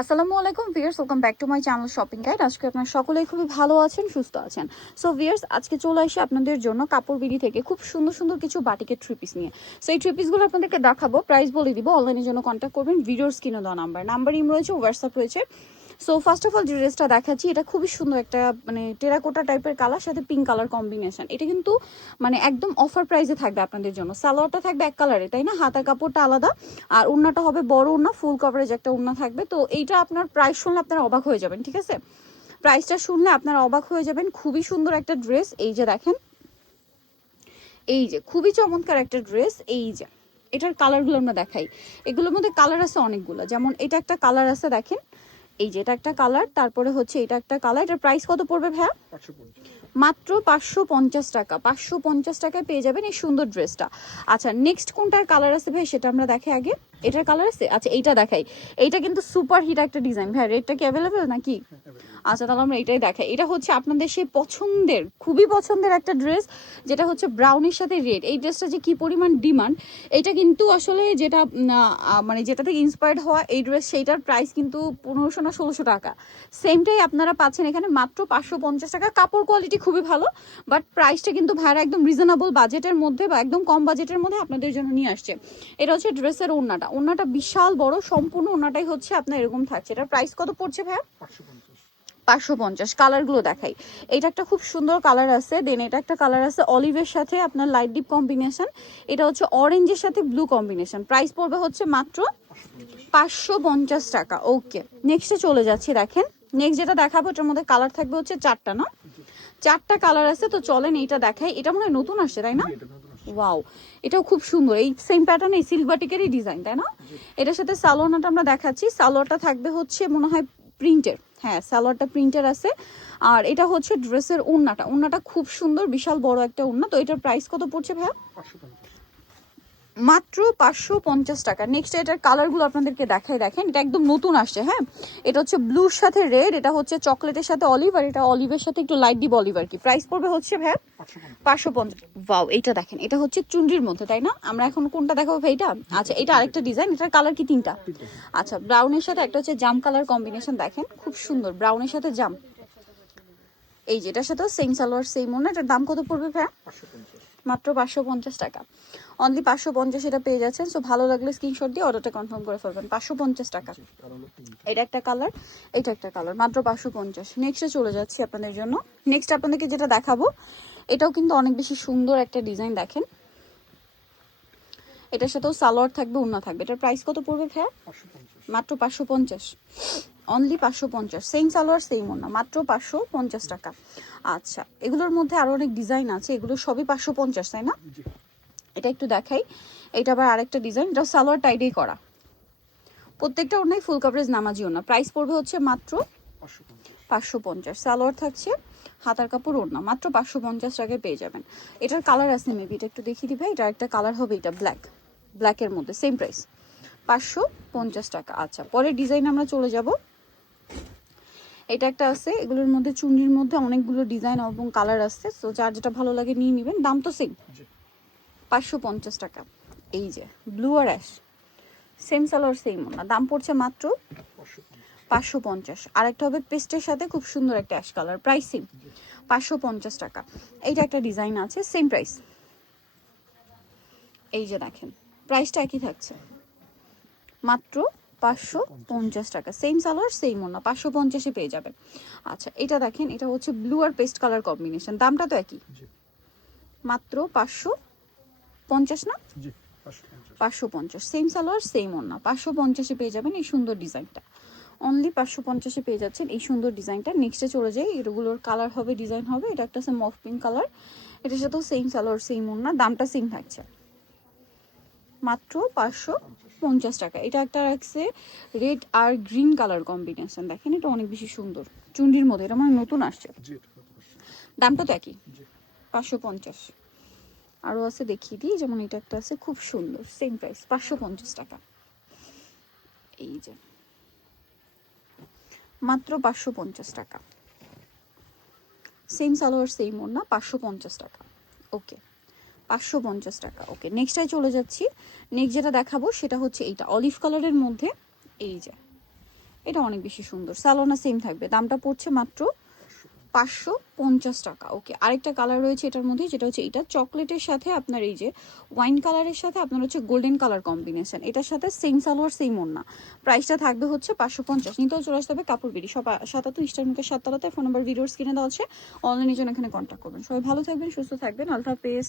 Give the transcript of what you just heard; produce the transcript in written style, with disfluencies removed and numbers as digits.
আসসালামু আলাইকুম viewers, welcome back to my channel shopping guide. আজকে আপনারা সকলেই খুবই ভালো আছেন, সুস্থ আছেন। সো ভিউয়ার্স, আজকে চলে আসি আপনাদের জন্য কাপড় বিডি থেকে খুব সুন্দর সুন্দর কিছু বাটিকের থ্রি পিস নিয়ে। সো এই থ্রি পিসগুলো আপনাদেরকে দেখাবো, প্রাইস বলে দিব। অনলাইনের জন্য কন্ট্যাক্ট করবেন, ভিডিওর স্ক্রিনে দেওয়া নাম্বার ইম রয়েছে, হোয়াটসঅ্যাপ রয়েছে। সো ফার্স্ট অফ অল যে ড্রেসটা দেখাচ্ছি, এটা খুবই সুন্দর একটা মানে টেরাকোটা টাইপের কালার, সাথে পিঙ্ক কালার কম্বিনেশন। এটা কিন্তু মানে একদম অফার প্রাইসে থাকবে আপনাদের জন্য। সালোয়ারটা থাকবে এক কালারে, তাই না? হাতার কাপড়টা আলাদা, আর ওড়নাটা হবে বড় ওড়না, ফুল কভারেজ একটা ওড়না থাকবে। তো এইটা আপনার প্রাইস শুনলে আপনারা অবাক হয়ে যাবেন, ঠিক আছে? প্রাইসটা শুনলে আপনারা অবাক হয়ে যাবেন। খুবই সুন্দর একটা ড্রেস, এই যে দেখেন, এই যে খুবই চমৎকার একটা ড্রেস। এই যে এটার কালারগুলো আমরা দেখাই। এগুলোর মধ্যে কালার আছে অনেকগুলো, যেমন এটা একটা কালার আছে দেখেন, এই যে এটা একটা কালার, তারপরে হচ্ছে এটা একটা কালার। এটার প্রাইস কত পড়বে ভাইয়া? মাত্র 550 টাকা। 550 টাকায় পেয়ে যাবেন এই সুন্দর ড্রেসটা। আচ্ছা, নেক্সট কোনটার কালার আছে ভাই সেটা আমরা দেখাই আগে। এটার কালার আছে, আচ্ছা এইটা দেখাই। এইটা কিন্তু সুপার হিট একটা ডিজাইন ভাই। রেটটা কি অ্যাভেলেবেল নাকি? আচ্ছা, তাহলে আমরা এটাই দেখাই। এটা হচ্ছে আপনাদের সেই পছন্দের, খুবই পছন্দের একটা ড্রেস, যেটা হচ্ছে ব্রাউনের সাথে রেড। এই ড্রেসটা যে কি পরিমাণ ডিমান্ড, এটা কিন্তু আসলে যেটা মানে যেটা থেকে ইন্সপায়ার্ড হওয়া এই ড্রেস, সেইটার প্রাইস কিন্তু 1500 না 1600 টাকা। সেমটাই আপনারা পাচ্ছেন এখানে মাত্র 550 টাকা। কাপড় কোয়ালিটি খুবই ভালো, বাট প্রাইসটা কিন্তু ভাইরা একদম রিজনেবল বাজেটের মধ্যে বা একদম কম বাজেটের মধ্যে আপনাদের জন্য নিয়ে আসছে। এটা হচ্ছে ড্রেসের ওড়নাটা বিশাল বড়, সম্পূর্ণ ওড়নাটাই হচ্ছে আপনার এরকম থাকছে। এটার প্রাইস কত পড়ছে ভাইয়া? 550। কালারগুলো দেখাই। এটা একটা খুব সুন্দর কালার আছে, দেন এটা একটা কালার আছে অলিভের সাথে আপনার লাইট ডিপ কম্বিনেশন। এটা হচ্ছে অরেঞ্জের সাথে ব্লু কম্বিনেশন। প্রাইস পড়বে হচ্ছে মাত্র 550 টাকা। ওকে, নেক্সটে চলে যাচ্ছি। দেখেন নেক্সট যেটা দেখাবো, এটার মধ্যে কালার থাকবে হচ্ছে চারটা, না চারটা কালার আছে। তো চলেন এইটা দেখাই। এটা মনে হয় নতুন আসছে, তাই না? ওয়াও, এটাও খুব সুন্দর। এই সেম প্যাটার্নে এই সিল্ক বাটিকেরই ডিজাইন, তাই না? এটার সাথে সালোয়ারটা আমরা দেখাচ্ছি। সালোয়ারটা থাকবে হচ্ছে মনে হয় প্রিন্টের, হ্যাঁ সালোয়ারটা প্রিন্টের আছে। আর এটা হচ্ছে ড্রেসের ওড়নাটা খুব সুন্দর, বিশাল বড় একটা ওড়না। তো এটার প্রাইস কত পড়ছে ভাইয়া? মাত্র 550 টাকা। নেক্সট এটার কালারগুলো আপনাদেরকে দেখাই। দেখেন এটা একদম নতুন আসছে, হ্যাঁ। এটা হচ্ছে ব্লুর সাথে রেড, এটা হচ্ছে চকলেটের সাথে অলিভ, আর এটা অলিভের সাথে একটু লাইট ডিপ অলিভ আর কি। প্রাইস পড়বে হচ্ছে ভাই 550। ওয়াও, এটা দেখেন, এটা হচ্ছে চুনরির মধ্যে, তাই না? আমরা এখন কোনটা দেখাবো ভাই? এটা আচ্ছা, এটা আরেকটা ডিজাইন। এটার কালার কি তিনটা? আচ্ছা, ব্রাউনের সাথে একটা হচ্ছে জাম কালার কম্বিনেশন। দেখেন খুব সুন্দর, ব্রাউনের সাথে জাম। এই যে এটার সাথেও সেম সালোয়ার সেম ওড়না। এটার দাম কত পড়বে ভাই? মাত্র 550 টাকা। অনলি 550 এটা পেয়ে যাচ্ছেন। সো ভালো লাগলে স্ক্রিনশট দিয়ে অর্ডারটা কনফার্ম করে ফেলবেন। 550 টাকা। এটা একটা কালার, এটা একটা কালার, মাত্র 550। নেক্সটে চলে যাচ্ছি আপনাদের জন্য। নেক্সট আপনাদেরকে যেটা দেখাবো, এটাও কিন্তু অনেক বেশি সুন্দর একটা ডিজাইন। দেখেন এটার সাথেও সালোয়ার থাকবে, ওড়না থাকবে। এটার প্রাইস কত পড়বে ভাইয়া? মাত্র 550। অনলি 550। সেম সালোয়ার সেম ওড়না, মাত্র 550 টাকা। আচ্ছা, এগুলোর মধ্যে আরো অনেক ডিজাইন আছে, এগুলো সবই 550, তাই না? এটা একটু দেখাই। এটা আবার আরেকটা ডিজাইন, এটা সালোয়ার টাইডেই করা। প্রত্যেকটা ওড়নাই ফুল কভারেজ নামাজি ওড়না। প্রাইস পড়বে হচ্ছে মাত্র 550। সালোয়ার থাকছে, হাতার কাপড়, ওড়না, মাত্র 550 টাকায় পেয়ে যাবেন। এটার কালার আছে মেবি, এটা একটু দেখিয়ে দিবে। এটা একটা কালার হবে, এটা ব্ল্যাকের মধ্যে, সেম প্রাইস 550 টাকা। আচ্ছা, পরের ডিজাইন আমরা চলে যাব। এটা একটা আছে, এগুলোর মধ্যে চুন্ডির মধ্যে অনেকগুলো ডিজাইন এবং কালার আসছে। সো যার যেটা ভালো লাগে নিয়ে নেবেন। দাম তো সেম, 550 টাকা। এই যে ব্লু আর অ্যাশ, সেম সালোয়ার সেম ওড়না, দাম পড়ছে মাত্র 550। আরেকটা হবে পেস্টের সাথে খুব সুন্দর একটা অ্যাশ কালার, প্রাইস সেম 550 টাকা। এইটা একটা ডিজাইন আছে, সেম প্রাইস। এই যে দেখেন, প্রাইসটা একই থাকছে, মাত্র 550 টাকা। সেম সালোয়ার সেম ওড়না, 550-এ পেয়ে যাবেন। আচ্ছা, এটা দেখেন, এটা হচ্ছে ব্লু আর পেস্ট কালার কম্বিনেশন। দামটা তো একই, মাত্র 550 না? 550। সেম সালোয়ার সেম ওড়না, 550-এ পেয়ে যাবেন এই সুন্দর ডিজাইনটা। অনলি 550-এ পেয়ে যাচ্ছেন এই সুন্দর ডিজাইনটা। নেক্সটে চলে যাই। এগুলোর কালার হবে, ডিজাইন হবে। এটা একটা আছে মফ পিঙ্ক কালার, এটার সাথেও সেম সালোয়ার সেম ওড়না, দামটা সেম থাকছে, মাত্র 550 টাকা। এটা একটা রাখছে রেড আর গ্রিন কালার কম্বিনেশন। দেখেন এটা অনেক বেশি সুন্দর, চুন্ডির মধ্যে। এটা মানে নতুন আসছে, দামটা তো একই, 550। আরও আছে দেখিয়ে দিই, যেমন এটা একটা আছে খুব সুন্দর, সেম প্রাইস 550 টাকা। এই যে মাত্র 550 টাকা। সেম সালোয়ার সেম ওড়না, 550 টাকা। ওকে, 550 টাকা। ওকে, নেক্সটাই চলে যাচ্ছি। নেক্সট যেটা দেখাবো সেটা হচ্ছে এইটা অলিভ কালারের মধ্যে। এই যে এটা অনেক বেশি সুন্দর, স্যালোনা সেম থাকবে, দামটা পড়ছে মাত্র 550 টাকা। ওকে, আরেকটা কালার রয়েছে এটার মধ্যে, যেটা হচ্ছে এটা চকলেটের সাথে আপনার এই যে ওয়াইন কালারের সাথে আপনার হচ্ছে গোল্ডেন কালার কম্বিনেশন, এটার সাথে সেম সালোয়ার সেম ওড়না। প্রাইসটা থাকবে হচ্ছে 550। নিতেও চলে আসতে হবে কাপড় বিড়ি সব 77 ইস্টার মুখের 7তলাতে। ফোন নাম্বার ভিডিওর স্ক্রিনে দেওয়া আছে, অনলাইনের জন্য এখানে কন্ট্যাক্ট করবেন। সবাই ভালো থাকবেন, সুস্থ থাকবেন, আল্লাহ হাফেজ।